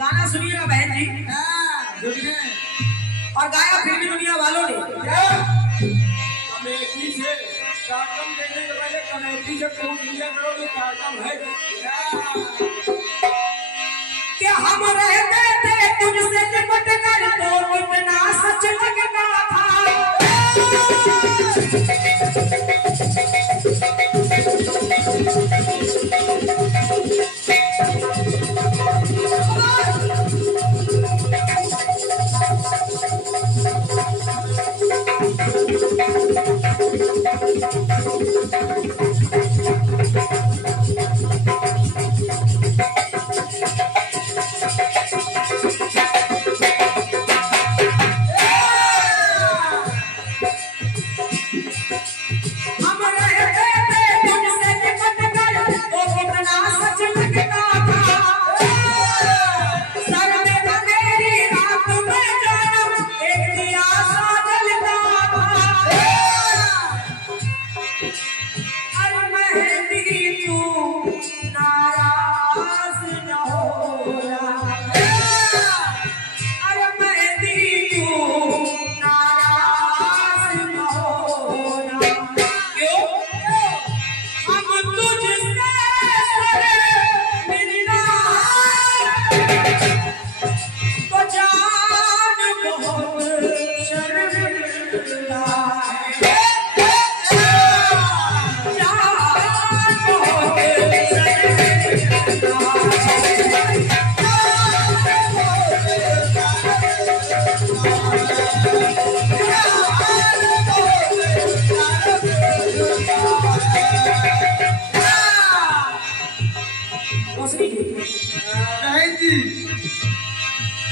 गाना सुनिएगा बहन जी, और गाया फिल्मी दुनिया वालों ने। कमेटी से कार्टन देने के पहले कमेटी से पूछ लिया करो कि कार्टन है क्या हम रहते थे तुझसे लिपट कर तो कितना सच लगता था। तुझसे बिछड़ के जिंदा है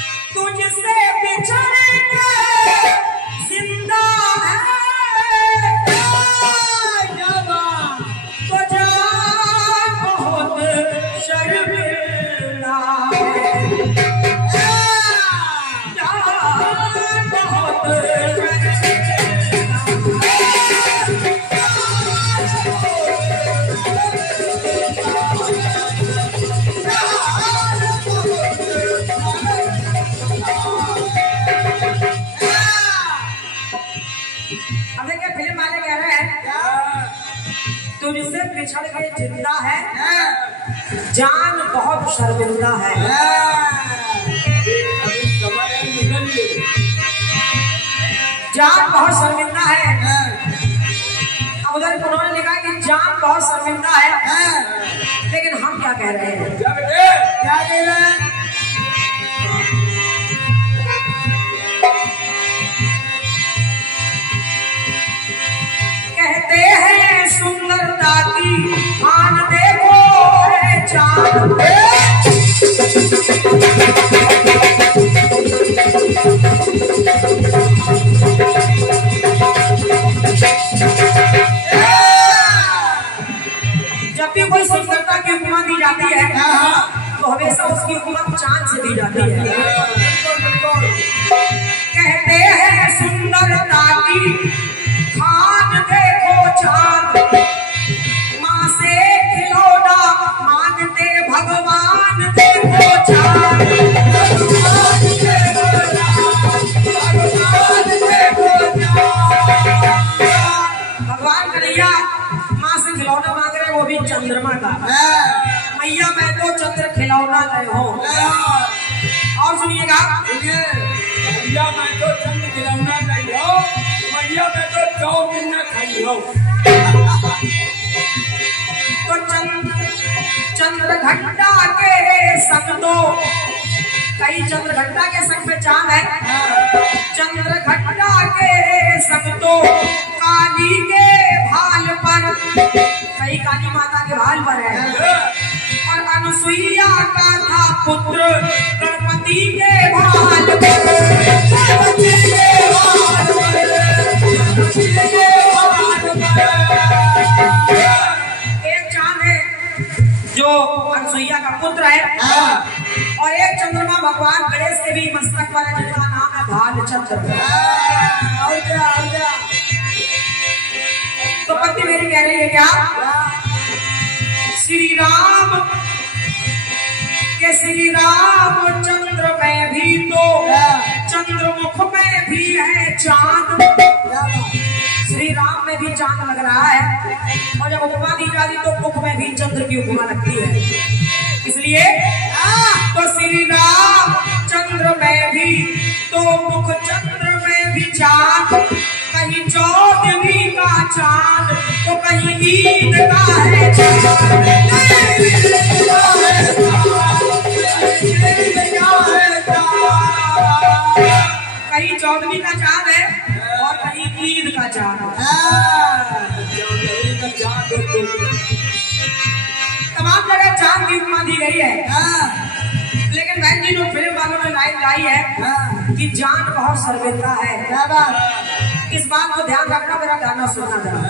तो जान बहुत शर्मिंदा है, जान बहुत फिल्म वाले कह रहे हैं तुझसे बिछड़ के जिंदा है, जान बहुत शर्मिंदा है। जान बहुत शर्मिंदा है। अब उधर उन्होंने लिखा कि जान बहुत शर्मिंदा है, लेकिन हम क्या कह रहे हैं? क्या कह रहे हैं? कहते हैं सुंदरता की आन देखो है चांद, जब भी कोई सुंदरता की उपमा दी जाती है तो हमेशा उसकी उपमा चांद से दी जाती है। कहते हैं सुंदरता की खान देखो चांद, माँ से खिलौना मांगते भगवान देखो चांद, भगवान देखो चांद। भगवान कन्हैया माँ से खिलौना मांग रहे, वो भी चंद्रमा का। मैया मैं तो चंद्र खिलौना नहीं हूँ। और सुनिएगा, मैया मैं तो चंद्र खिलौना नहीं हूँ, मैया मैं तो चाउमीन न खाई हूँ। तो चंद्र घंटा के संग तो कई चंद्र घंटा के संग में चांद है, चंद्र घंटा के संग तो काली के भाल पर, कई काली माता के भाल पर है, और अनुसुईया का था पुत्र गणपति के भाल पर, गणपति के भाल पर, गणपति के भाल पर। एक चांद है जो अनुसुईया का पुत्र है, और एक चंद्रमा भगवान गणेश के भी मस्तक पर है, जिसका नाम है भालचंद्र। और क्या तो पत्नी मेरी कह रही है क्या, श्री राम के श्री रामचंद्र में भी तो चंद्रमुख में भी है चांद। श्री राम में भी चांद लग रहा है, और जब उपमा दी जाती तो मुख में भी चंद्र की उपमा लगती है। इसलिए तो श्री राम चंद्र में भी तो मुख चंद्र में भी चांद, कहीं चौदहवीं का चांद तो कहीं ईद का है कहीं 14वीं का चांद है और कहीं ईद का चांद है। तमाम जगह चांद की उपमा दी गई है, लेकिन बहन जी जो फिल्म वालों ने लाइन लाई है कि जान बहुत शर्मिंदा है, इस बात को ध्यान रखना, मेरा गाना सुनना जरा।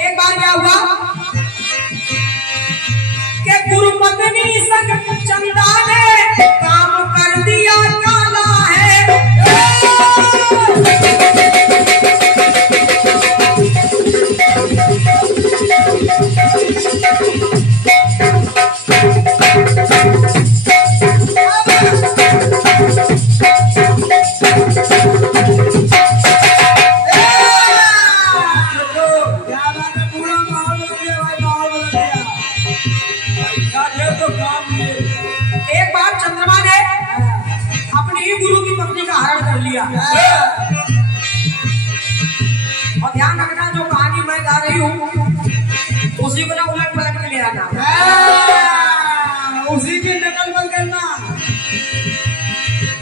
एक बार क्या हुआ कि गुरुपत्नी संग चंदा ने काम कर दिया काला है। एक बार चंद्रमा ने अपनी ही गुरु की पत्नी का हरण कर लिया। और ध्यान रखना, जो कहानी मैं गा रही हूँ उसी को ना उलट पलट के ले आना, उसी की नकल मत करना।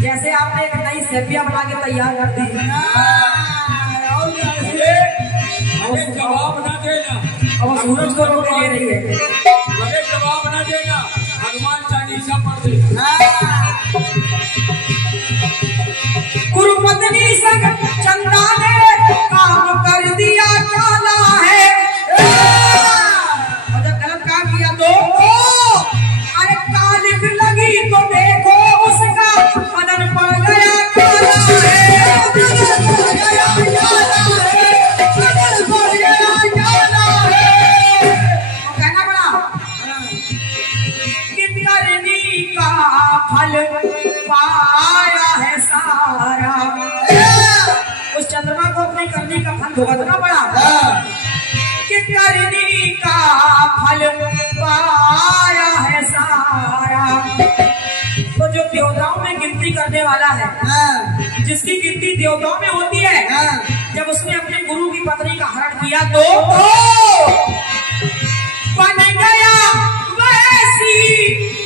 जैसे आपने एक नई सेपिया बना के तैयार कर दी, जवाब ना देना, और सूरज को रोक ले रही है। अरे जवाब ना देना, हनुमान चालीसा पढ़ देना। गुरुपत्नी संग चंदा ने काम कर दिया काला है। और जब गलत काम किया तो अरे कालिख लगी तो देखो उसका बदन पड़ गया काला है। कहना पड़ा कि करनी का फल पाया है सारा। उस चंद्रमा को अपनी करनी का फल भुगतना पड़ा कि करनी का फल पाया है सारा। तो जो देवताओं में गिनती करने वाला है, जिसकी गिनती देवताओं में होती है, जब उसने अपने गुरु की पत्नी का हरण किया तो बन गया वैसी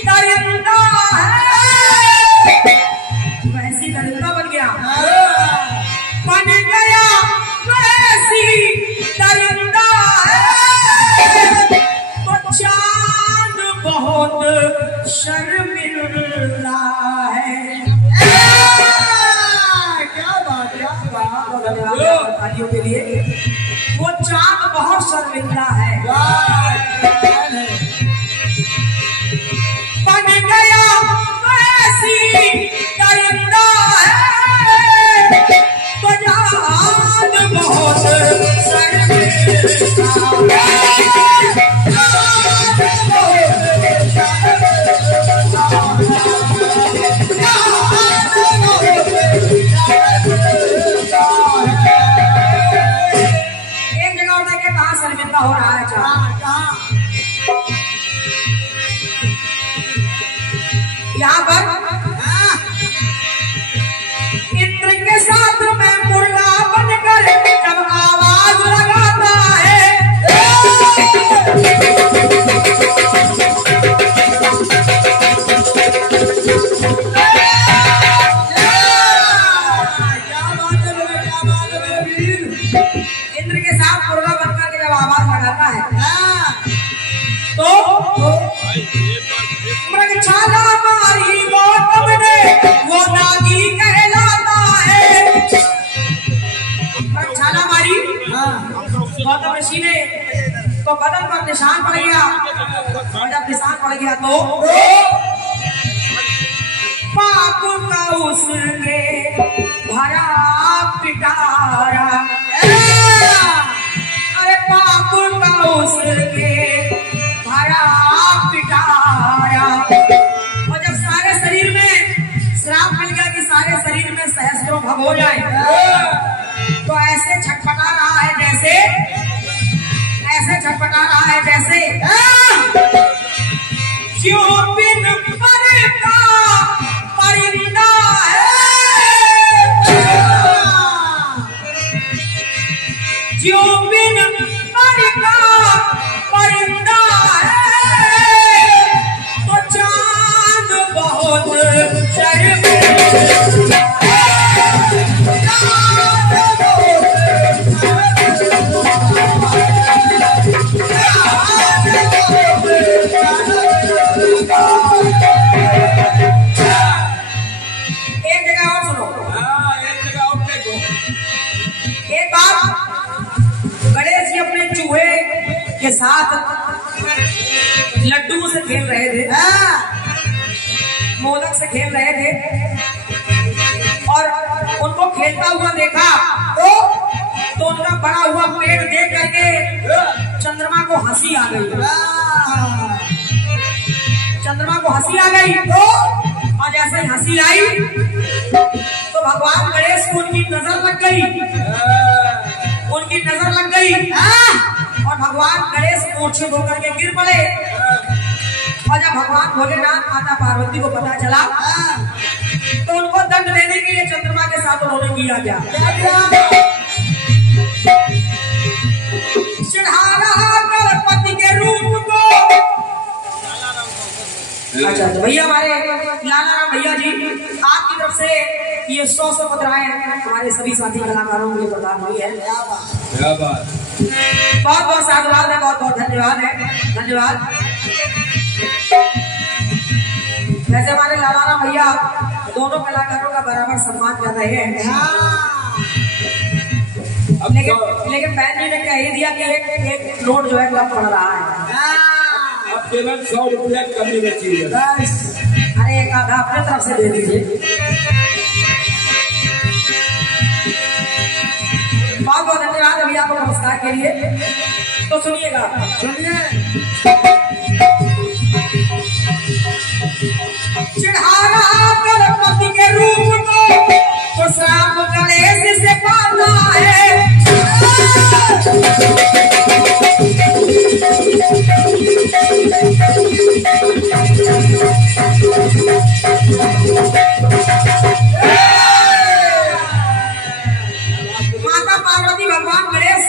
दरिंदा है। वैसी दरिंदा बन गया, बन गया वैसी दरिंदा है। तो चांद बहुत शर्मिंदा है। क्या बात तालियों के लिए। वो चांद बहुत शर्मिंदा है। बन गया वैसी दरिंदा है, तो चांद बहुत शर्मिंदा शर्मिंदा हो रहा है। यहाँ पर इंद्र के साथ में मुर्गा बनकर जब आवाज लगाता है, इंद्र के साथ मुर्गा बनकर के जब आवाज लगाता है तो मृगशाला मारी गौतम ने वो नागी कहलाता है। मृगशाला मारी गौतम ऋषि ने तो बदन पर निशान पड़ गया, और जब निशान पड़ गया तो पाप का उसके भरा पिटारा, अरे पाप का उसके भरा पिटारा। और जब सारे शरीर में श्राप मिल गया कि सारे शरीर में सहस्त्रों भव हो जाए, तो ऐसे छटपटा रहा है जैसे, ऐसे छटपटा रहा है जैसे ज्यों बिन पर का परिंदा है, ज्यों बिन पर का परिंदा है, तो चांद बहुत शर्मिंदा के साथ लड्डू से खेल रहे थे, मोदक से खेल रहे थे, और उनको खेलता हुआ देखा तो उनका बड़ा हुआ पेट देख करके चंद्रमा को हंसी आ गई, चंद्रमा को हंसी आ गई। और जैसे ही हंसी आई तो भगवान गणेश को उनकी नजर लग गई, उनकी नजर लग गई, और भगवान गणेश मूर्छित होकर के गिर पड़े। और जब भगवान भोलेनाथ माता पार्वती को पता चला तो उनको दंड देने के लिए चंद्रमा के साथ उन्होंने किया क्या, चढ़ाना गणपति के रूप को। अच्छा तो भैया हमारे लालाराम भैया जी आपकी तरफ से ये 100 मुद्राएं हमारे सभी साथी कलाकारों के लिए प्रदान हुई है। बहुत बहुत साधुवाद है, बहुत बहुत धन्यवाद है, धन्यवाद। वैसे हमारे लालाराम भैया दोनों कलाकारों का बराबर सम्मान कर रहे हैं, लेकिन बहन जी ने कह ही दिया कि एक नोट जो है कम पड़ रहा है, अब केवल 100 रुपया कमी बची है। अरे एक आधा अपने तरफ से दे दीजिए। बहुत बहुत धन्यवाद अभी आपको पुरस्कार के लिए। तो सुनिएगा, सुनिए, चढ़ाना गणपति के रूप को तो श्राप गणेश से पाता है, माता पार्वती भगवान गणेश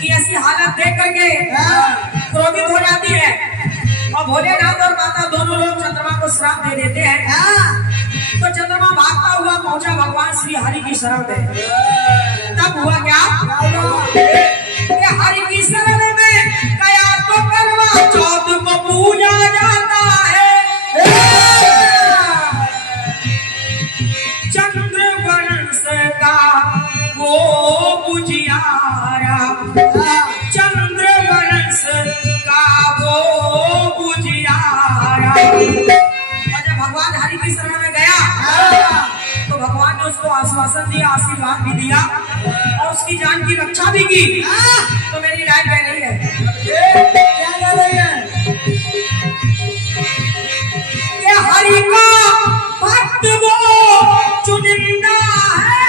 की ऐसी हालत देख करके क्रोधित हो जाती है, और भोलेनाथ और माता दोनों लोग चंद्रमा को श्राप दे देते हैं। तो चंद्रमा भागता हुआ पहुंचा भगवान श्री हरि की शरण में। तब हुआ क्या, हरि की शरण में गया तो करवा चौथ को पूजा जाता है, चंद्रवंश का वो बुझियारा, चंद्रवंश का वो बुझियारा। और जब भगवान हरि की शरण में गया तो भगवान ने उसको आश्वासन दिया, आशीर्वाद भी दिया और उसकी जान की रक्षा भी की। तो मेरी लाइन कह रही है, क्या कह रही है कि हरि का भक्त वो चुनिंदा है,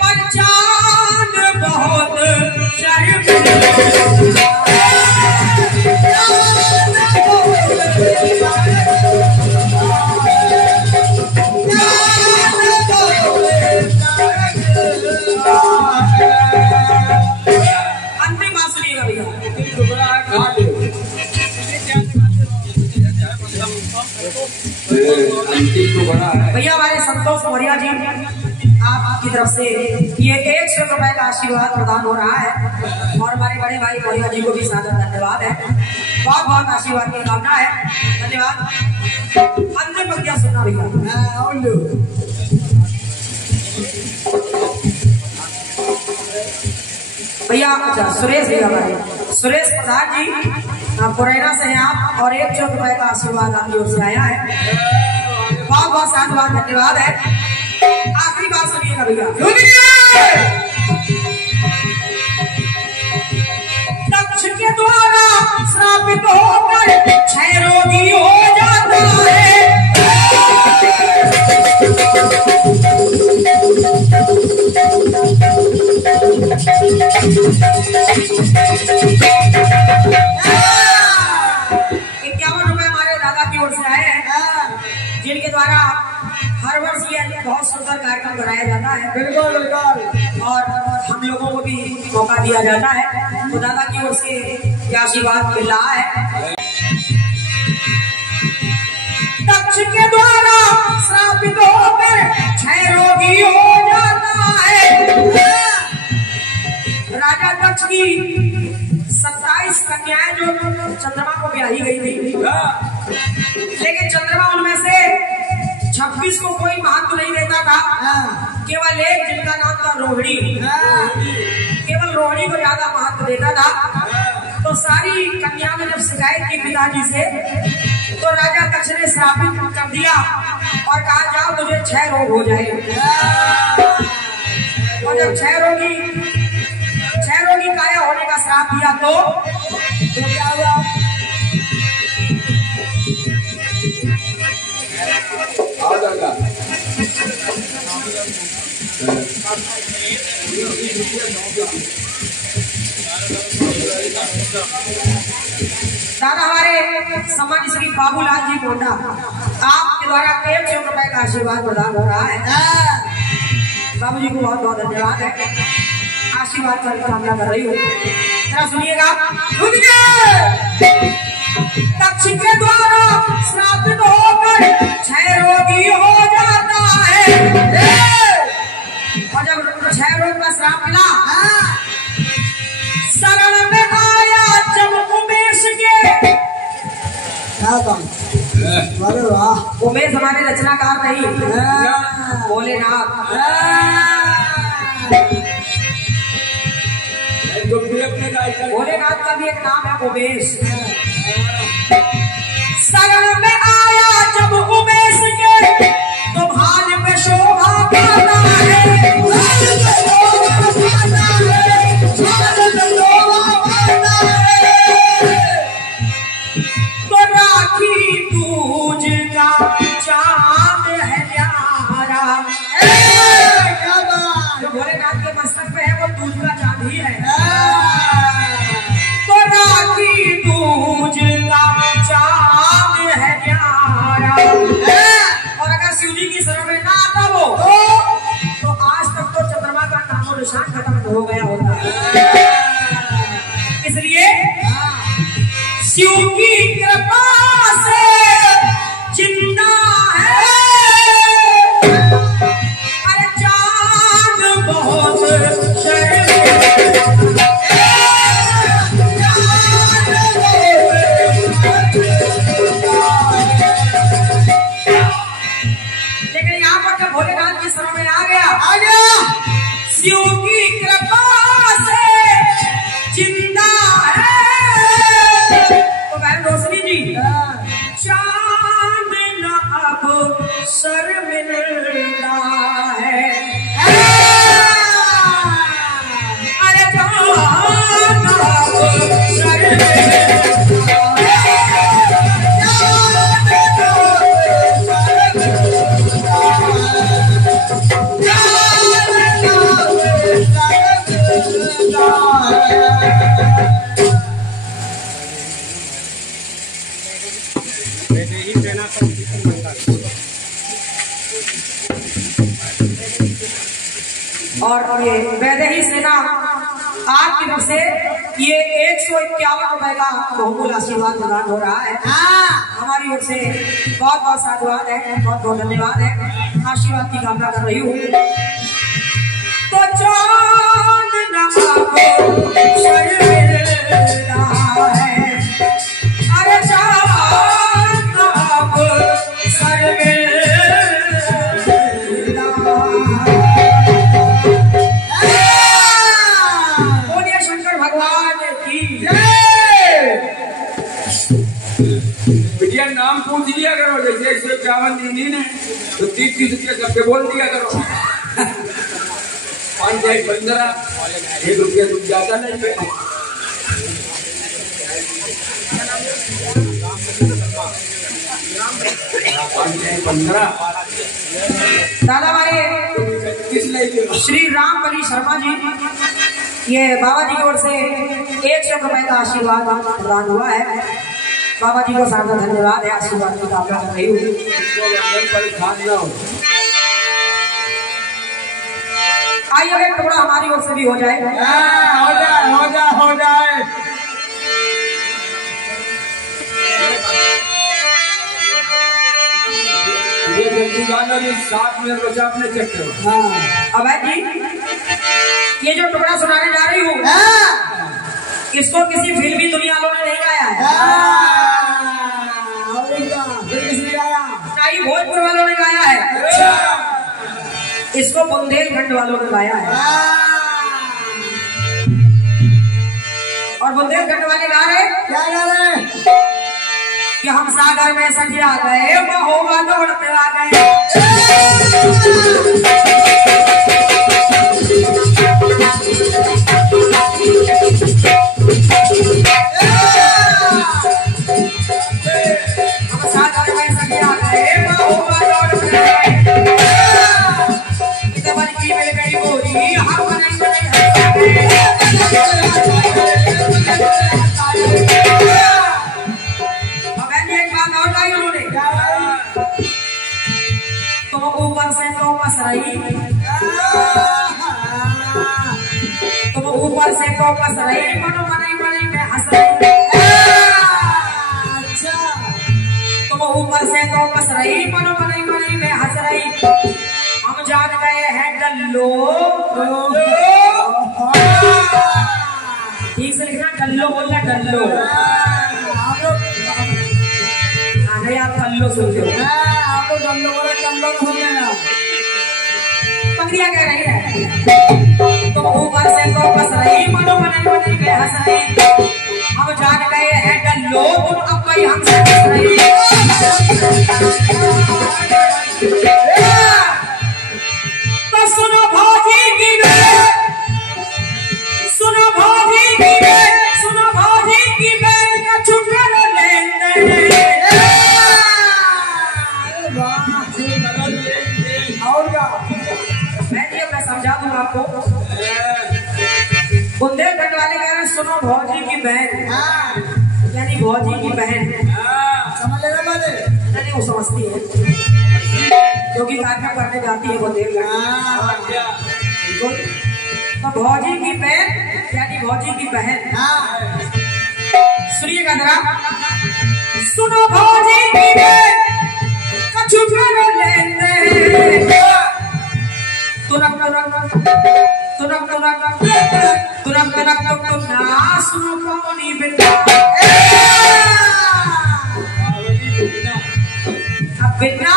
पर चांद बहुत शर्मिंदा। अंतिम बात सुनिएगा भैया, भैया हमारे संतोष मौर्य जी आपकी तरफ से ये 100 रुपए का आशीर्वाद प्रदान हो रहा है, और हमारे बड़े भाई मौर्य जी को भी सादर धन्यवाद है, बहुत बहुत आशीर्वाद की कामना है, धन्यवाद। अंतिम पंक्तियां सुनना भैया। भैया अच्छा सुरेश भैया हमारे सुरेश प्रधान जी पुरैना से हैं आप, और 1 रुपए का आशीर्वाद आपकी ओर से आया है। बहुत बहुत साधुवाद, धन्यवाद है। आखिरी बात सुनिएगा भैया। दक्ष के द्वारा श्रापित होकर 6 रोगी हो जाता है। की ओर से आए हैं, जिनके द्वारा हर वर्ष ये बहुत सुंदर कार्यक्रम कराया जाता है। बिल्कुल बिल्कुल, और हम लोगों को भी मौका दिया जाता है, तो दादा की ओर से क्या आशीर्वाद मिल रहा है। दक्ष के द्वारा श्रापित होकर 6 रोगी हो जाता है। राजा दक्ष की 27 कन्याएं जो चंद्रमा को ब्याही गई थी, लेकिन चंद्रमा उनमें से 26 को कोई महत्व नहीं देता था। केवल एक जिनका नाम था रोहिणी, केवल रोहिणी को ज्यादा महत्व देता था। तो सारी कन्या ने जब शिकायत की पिताजी से, तो राजा दक्ष ने श्रापित कर दिया और कहा जाओ मुझे 6 रोग हो जाए। और जब 6 रोगी काया होने का श्राप दिया तो क्या हुआ? दादा हमारे सम्मानित श्री बाबूलाल जी गोंडा आपके द्वारा 100 रुपए का आशीर्वाद प्रदान हो रहा है। बाबू जी को बहुत बहुत धन्यवाद है, आशीर्वाद की कामना कर रही हूँ। जरा सुनिएगा। दक्ष के द्वारा श्रापित होकर 6 रोगी हो जाता है। और जब 6 रोग का श्राप मिला, शरण में आया जब उमेश के। क्या काम? अरे वाह, उमेश हमारे रचनाकार नहीं, भोलेनाथ। भोलेनाथ का भी एक नाम है उमेश। शरण में आया जब उमेश के, तो भाल पे शोभा पाता है। तो राखी दूज का चांद है प्यारा। जो भोलेनाथ के मस्तक पे है वो दूज का चांद ही है। तो राखी दूज का चांद है प्यारा। और अगर शिव जी की शरण में ना आता वो, तो आज तक तो चंद्रमा का नामो निशान खत्म हो गया होता। इसलिए शिव की कृपा से जिंदा है। अरे चांद बहुत लेकिन यहाँ पर जब भोलेनाथ की शरण में आ गया, शिव की कृपा से जिंदा है। तो बहन रोशनी जी, चांद न अब सर मिलता है। अरे चांद न अब सर और ये वैदेही सेना आपकी तरफ से ये 151 रुपए का बहुमूल्य आशीर्वाद प्रदान हो रहा है। हमारी ओर से बहुत बहुत साधुवाद है, बहुत बहुत धन्यवाद है, आशीर्वाद की कामना कर रही हूँ। तो चांद न सर मिलता है। अरे चांद न सर भगवान की जय। भैया नाम पूछ लिया करो, जैसे 151 दीदी ने तो 30-30 रुपया सबके बोल दिया करो। 5-15 ₹1 तुम ज्यादा नहीं पे। दादा हमारे श्री राम बली शर्मा जी, ये बाबा जी की ओर से 100 रुपए का आशीर्वाद प्रदान हुआ है। बाबा जी को सारा धन्यवाद है, आशीर्वाद की कामना कर रही हूँ। आइए एक टुकड़ा हमारी ओर से भी हो जाए। हो जाए हो जाए हो जाए। ये जल्दी गाना भी 7 मिनट बचा अपने चक्कर। अब जी ये जो टुकड़ा सुनाने जा रही हूँ, इसको किसी फिल्मी दुनिया वालों ने नहीं गाया है, ना ही भोजपुर वालों ने गाया है, इसको बुंदेलखंड वालों ने गाया है। और बुंदेलखंड वाले गा रहे क्या गा रहे कि हम सागर में सटिया गए, महोबा दौड़ते आ गए। हम सागर में सटिया गए, महोबा दौड़ते आ गए। इतने की मिल गई गोरी, हम नहीं बने तुम ऊपर से तो पस रही, तुम ऊपर से तो पस रही, मनो मनाई मनाई में हंस रही। अच्छा तुम ऊपर से तो पस रही, मनो मनाई मनाई में हंस रही। हम जान गए हैं डल्लो, ठीक से लिखना, डल्लो बोलना, डल्लो। नहीं आप कल्लो सुनते हो, आपको डल्लो बोला, डल्लो सुनने ना। पंक्तियाँ कह रही है, तुम ऊपर से तो बस रही, मनो मनाई मनाई में हंस रही। हम जान गए हैं डल्लो, तुम अब कहीं हमसे हंस रही। तो सुनो भौजी की बेट, सुनो भौजी की बेट, सुनो भौजी की बेट का छुटकारा लेने। मैं समझा दूं आपको। बुंदेलखंड वाले कह रहे हैं सुनो भौजी की बहन, यानी भौजी की बहन। समझ लेना बात है? नहीं वो समझती है, क्योंकि कार्यक्रम करने जाती है बुंदेलखंड। तो भौजी की बहन यानी भौजी की बहन। सुनिएगा जरा, सुनो भौजी की बहन का छुटकारा लेने। तुरक तुरक तुरक तुरक तुरक तुरक तुम ना सुनो कौनी बेटा। अब बिन्ना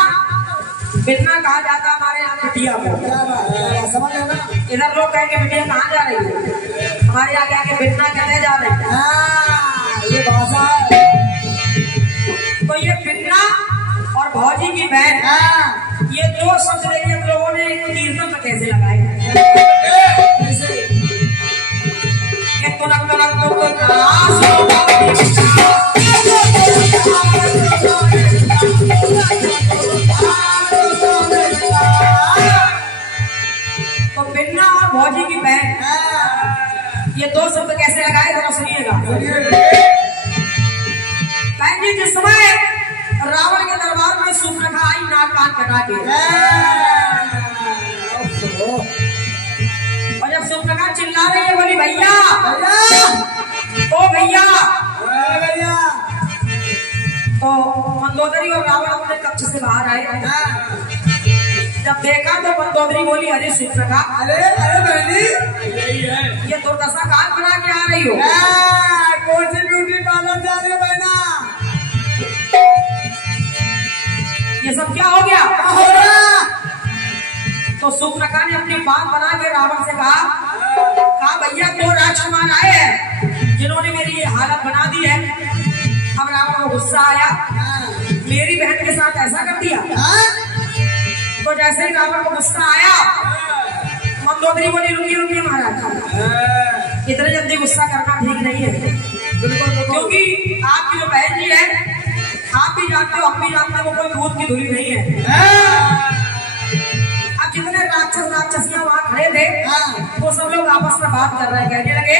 बिन्ना कहा जाता हमारे यहाँ बिटिया को, समझ लो ना। इधर लोग कहेंगे बिटिया कहाँ जा रही है, हमारे यहाँ कहेंगे बिन्ना कहने जा रहे हैं। ये भाषा है। तो ये बिन्ना और भौजी की बहन, ये दो शब्द लेके लोगों ने कीर्तन में कैसे लगाए हैं। तुरक तुरक तो बिन्ना और भौजी की बहन, ये दो शब्द कैसे लगाए जरा सुनिएगा। बहन जी जिस समय रावण के दरबार में सूर्पनखा आई नाक कान कटा के, और जब सूर्पनखा चिल्ला रही है बोली भैया ओ भैया भैया, तो मंदोदरी और रावण अपने कक्ष से बाहर आए। जब देखा तो मंदोदरी बोली अरे सूर्पनखा, अरे अरे बहनी ये दुर्दशा कान बना के आ रही हो, कौन सी ब्यूटी पार्लर जा रही हो बहना, ये सब क्या हो गया। तो सूर्पनखा ने अपनी बात बना के रावण से कहा भैया 2 राजकुमार आए हैं जिन्होंने मेरी ये हालत बना दी है। अब रावण को गुस्सा आया, मेरी बहन के साथ ऐसा कर दिया। तो जैसे ही रावण को गुस्सा आया, मंदोदरी बोली रुकिए रुकिए महाराज, इतने जल्दी गुस्सा करना ठीक नहीं है, क्योंकि आपकी जो बहन जी है, आप भी जानते हो हम भी जानते हो, वो कोई दूध की धुली नहीं है। अब जितने राक्षस राक्षसियां वहां खड़े थे, वो सब लोग आपस में बात कर रहे हैं, कहने लगे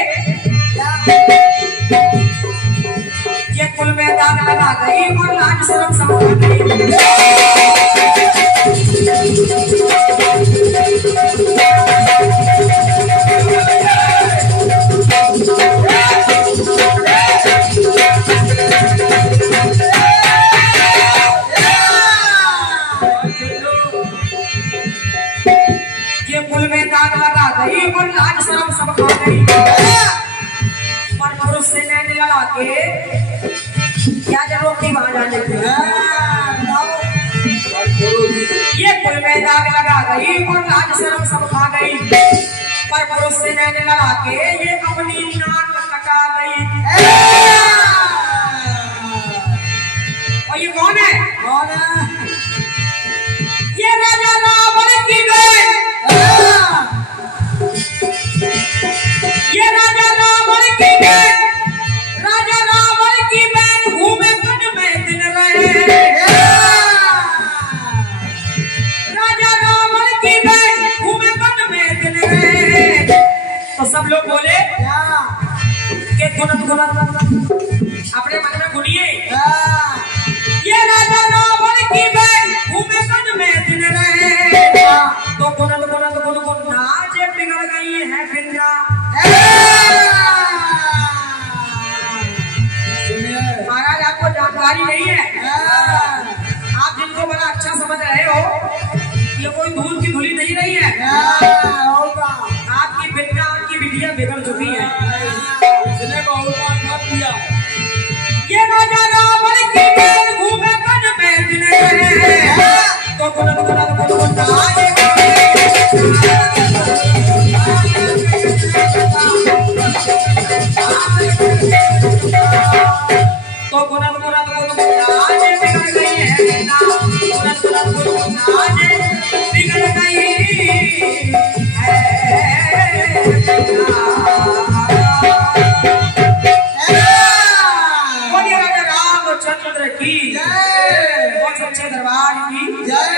ये कुल में दाग लगा गई और लाज शर्म सब खा गई। ये कुल में दाग लगा गई और लाज शर्म सब खा गई। पर पुरुष से नैन लड़ा के क्या जरूरत थी वहां जाने की। ये कुल में दाग लगा गई और लाज शर्म सब खा गई, पर पुरुष से नैन लड़ा के ये अपनी नाक कटा गई। और ये कौन है? ये राजा रावण की बहन, ये राजा रावण की बहन, राजा रावण की बहन घूमे वन में दिन रहे। राजा रावण की बहन घूमे वन में दिन रहे। तो सब लोग बोले कि अपने मन में गुनिए, ये राजा रावण की बहन घूमे वन में दिन रहे। तो गुन नाचे बिगड़ गई है बिंदा। महाराज आपको जानकारी नहीं है, आप जिनको बड़ा अच्छा समझ रहे हो, ये कोई दूध की धुली नहीं रही है। आपकी बिटिया आपकी बिटिया बिगड़ चुकी है। इसने बहुत माथा दिया। ये राजा रावण की बहन घूमे वन में दिन रहे। तो गुन नाचे तो गुना नाचे बिगड़ गई है, नाचे बिगड़ गई है। रामचंद्र की, सच्चे दरबार की जय।